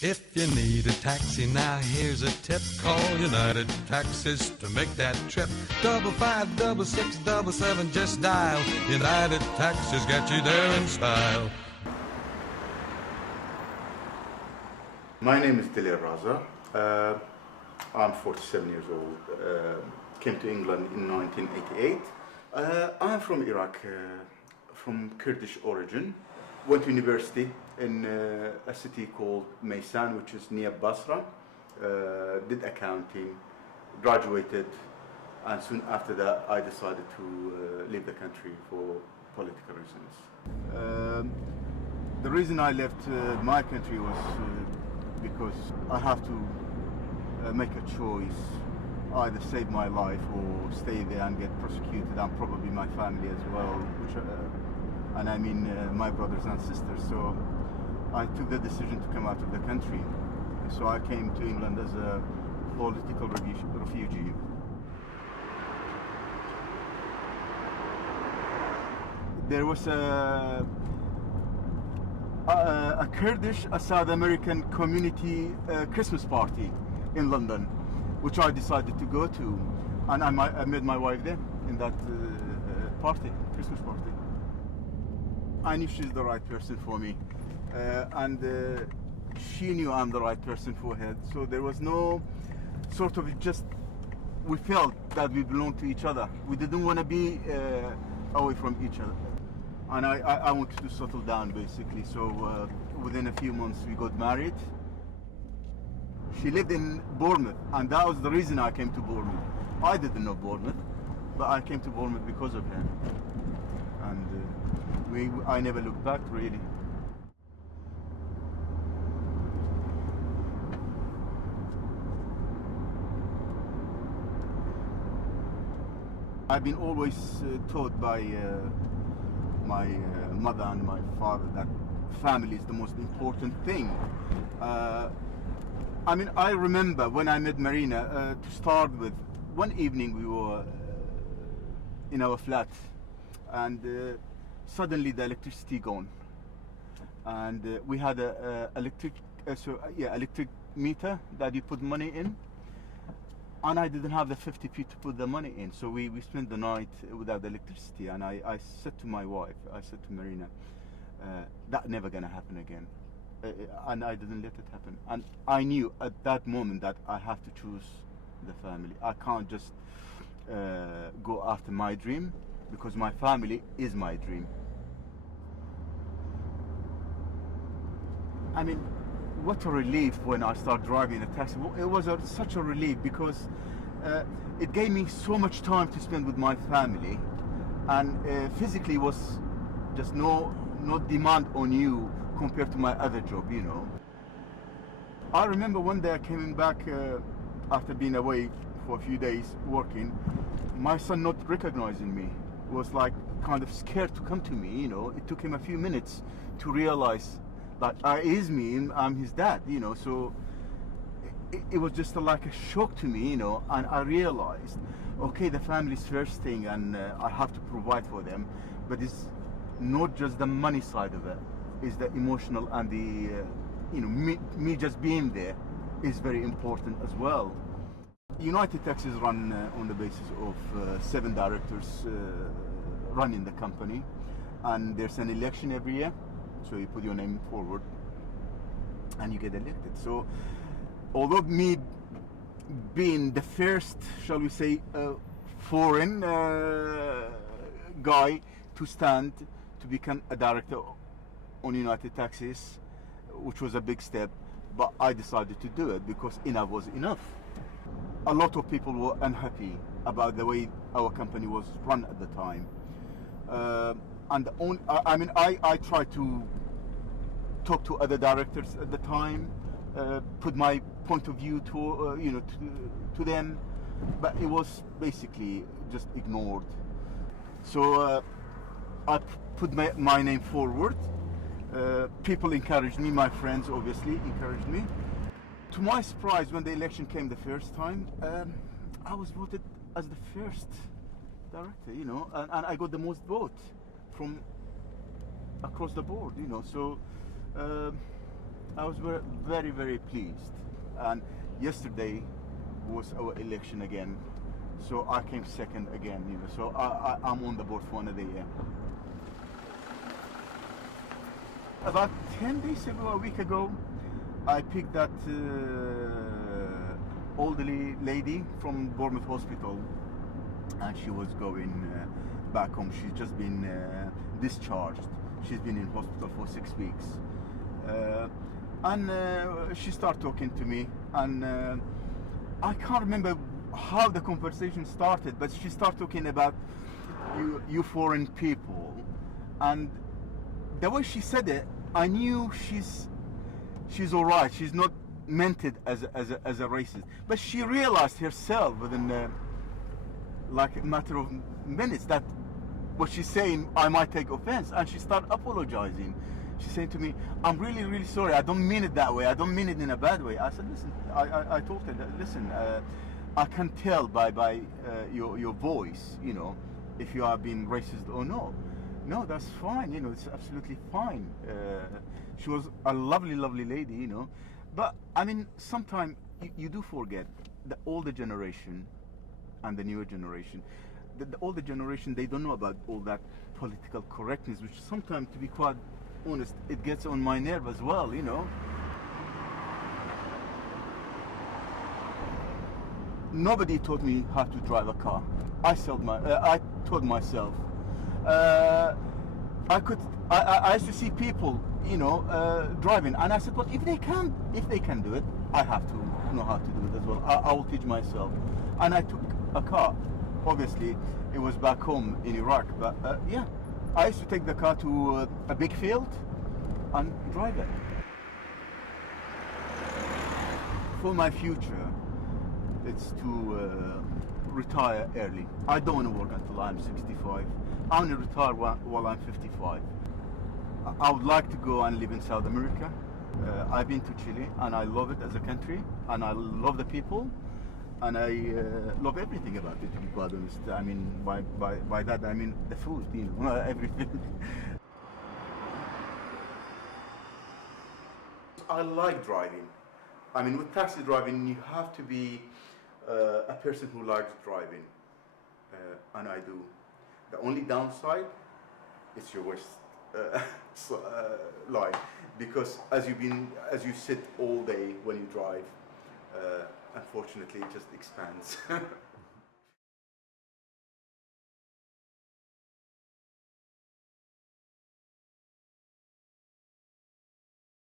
If you need a taxi now, here's a tip. Call United Taxis to make that trip. 556677, just dial. United Taxis get you there in style. My name is Dilya Raza. I'm 47 years old. Came to England in 1988. I'm from Iraq, from Kurdish origin. Went to university in a city called Maysan, which is near Basra. Did accounting, graduated, and soon after that I decided to leave the country for political reasons. The reason I left my country was because I have to make a choice, either save my life or stay there and get prosecuted, and probably my family as well, which and I mean my brothers and sisters. So I took the decision to come out of the country. So I came to England as a political refugee. There was a Kurdish, a South American community Christmas party in London, which I decided to go to, and I met my wife there in that party, Christmas party. I knew she's the right person for me, and she knew I'm the right person for her. So there was no sort of we felt that we belonged to each other. We didn't want to be away from each other. And I wanted to settle down, basically. So within a few months we got married. She lived in Bournemouth, and that was the reason I came to Bournemouth. I didn't know Bournemouth, but I came to Bournemouth because of her. And I never looked back, really. I've been always taught by my mother and my father that family is the most important thing. I mean, I remember when I met Marina, to start with, one evening we were in our flat, and suddenly the electricity gone, and we had a electric meter that you put money in, and I didn't have the 50p to put the money in, so we spent the night without electricity. And I said to my wife, I said to Marina, that never gonna happen again. And I didn't let it happen. And I knew at that moment that I have to choose the family. I can't just go after my dream, because my family is my dream. I mean, what a relief when I started driving a taxi. It was such a relief, because it gave me so much time to spend with my family, and physically was just no demand on you compared to my other job, you know. I remember one day coming back after being away for a few days working, my son not recognizing me, was like kind of scared to come to me, you know. It took him a few minutes to realize that it is me, I'm his dad, you know. So it was just like a shock to me, you know. And I realized, okay, the family's first thing, and I have to provide for them, but it's not just the money side of it, it's the emotional and the you know, me just being there is very important as well. United Taxis run on the basis of 7 directors running the company, and there's an election every year. So you put your name forward and you get elected. So although me being the first, shall we say, foreign guy to stand to become a director on United Taxis, which was a big step, but I decided to do it because enough was enough. A lot of people were unhappy about the way our company was run at the time. And I tried to talk to other directors at the time, put my point of view to them, but it was basically just ignored. So I put my name forward. People encouraged me, my friends obviously encouraged me. To my surprise, when the election came the first time, I was voted as the first director, you know, and I got the most votes from across the board, you know. So I was very, very pleased. And yesterday was our election again, so I came second again. You know, so I'm on the board for another year. About 10 days ago, a week ago, I picked that elderly lady from Bournemouth Hospital, and she was going back home. She's just been discharged. She's been in hospital for 6 weeks. And she started talking to me, and I can't remember how the conversation started, but she started talking about you foreign people, and the way she said it, I knew she's all right. She's not meant it as a racist, but she realized herself within like a matter of minutes that what she's saying I might take offense, and she started apologizing. She's saying to me, "I'm really, really sorry. I don't mean it that way. I don't mean it in a bad way." I said, "Listen," I told her, "Listen, I can tell by your voice, you know, if you are being racist or not. No, that's fine. You know, it's absolutely fine." She was a lovely, lovely lady, you know. But I mean, sometimes you do forget the older generation and the newer generation. The older generation, they don't know about all that political correctness, which sometimes, to be quite honest, it gets on my nerve as well, you know. Nobody taught me how to drive a car. I taught myself. I used to see people, you know, driving, and I said, well, if they can do it, I have to know how to do it as well. I will teach myself. And I took a car. Obviously, it was back home in Iraq, but yeah, I used to take the car to a big field and drive it. For my future, it's to retire early. I don't want to work until I'm 65. I want to retire while I'm 55. I would like to go and live in South America. I've been to Chile and I love it as a country, and I love the people, and I love everything about it, to be quite honest. I mean, by that I mean the food, you know, everything. I like driving. I mean, with taxi driving, you have to be a person who likes driving, and I do. The only downside is your waist line, because as you sit all day when you drive, unfortunately, it just expands.